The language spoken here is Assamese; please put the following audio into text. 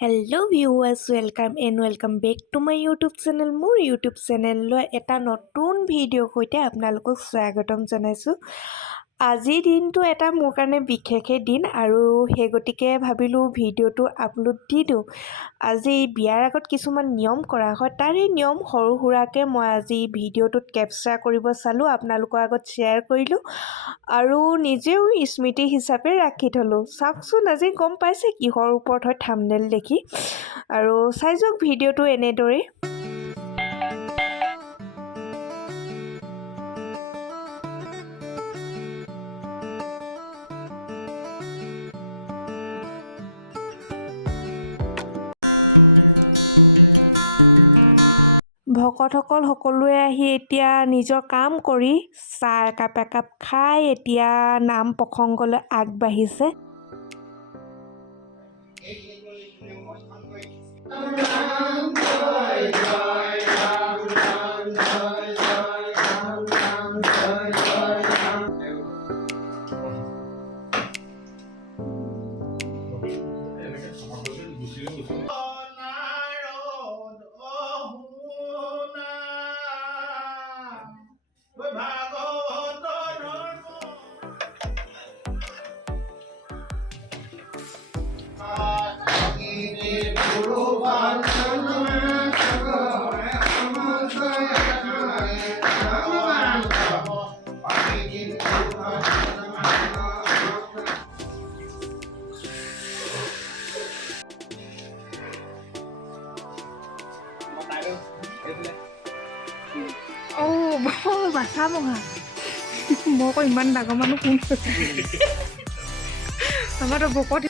Hello' viewers welcome back to my YouTube channel. মোৰ ইউটিউব চেনেললৈ এটা নতুন ভিডিঅ'ৰ সৈতে আপোনালোকক স্বাগতম জনাইছোঁ। আজিৰ দিনটো এটা মোৰ কাৰণে বিশেষেই দিন আৰু সেই গতিকে ভাবিলোঁ ভিডিঅ'টো আপলোড দি দিওঁ। আজি বিয়াৰ আগত কিছুমান নিয়ম কৰা হয়, তাৰে নিয়ম সৰু সুৰাকৈ মই আজি ভিডিঅ'টোত কেপচাৰ কৰিব চালোঁ, আপোনালোকৰ আগত শ্বেয়াৰ কৰিলোঁ আৰু নিজেও স্মৃতি হিচাপে ৰাখি থলোঁ। চাওকচোন, আজি গম পাইছে কিহৰ ওপৰত হয় থাম্বনেইল দেখি, আৰু চাই যাওক ভিডিঅ'টো এনেদৰেই। ভকতসকল সকলোৱে আহি এতিয়া নিজৰ কাম কৰি চাহ একাপ খাই এতিয়া নাম প্ৰসংগলৈ আগবাঢ়িছে। বাচা মহা মই আকৌ ইমান ডাঙৰ মানুহ কোন আমাৰতো ভকত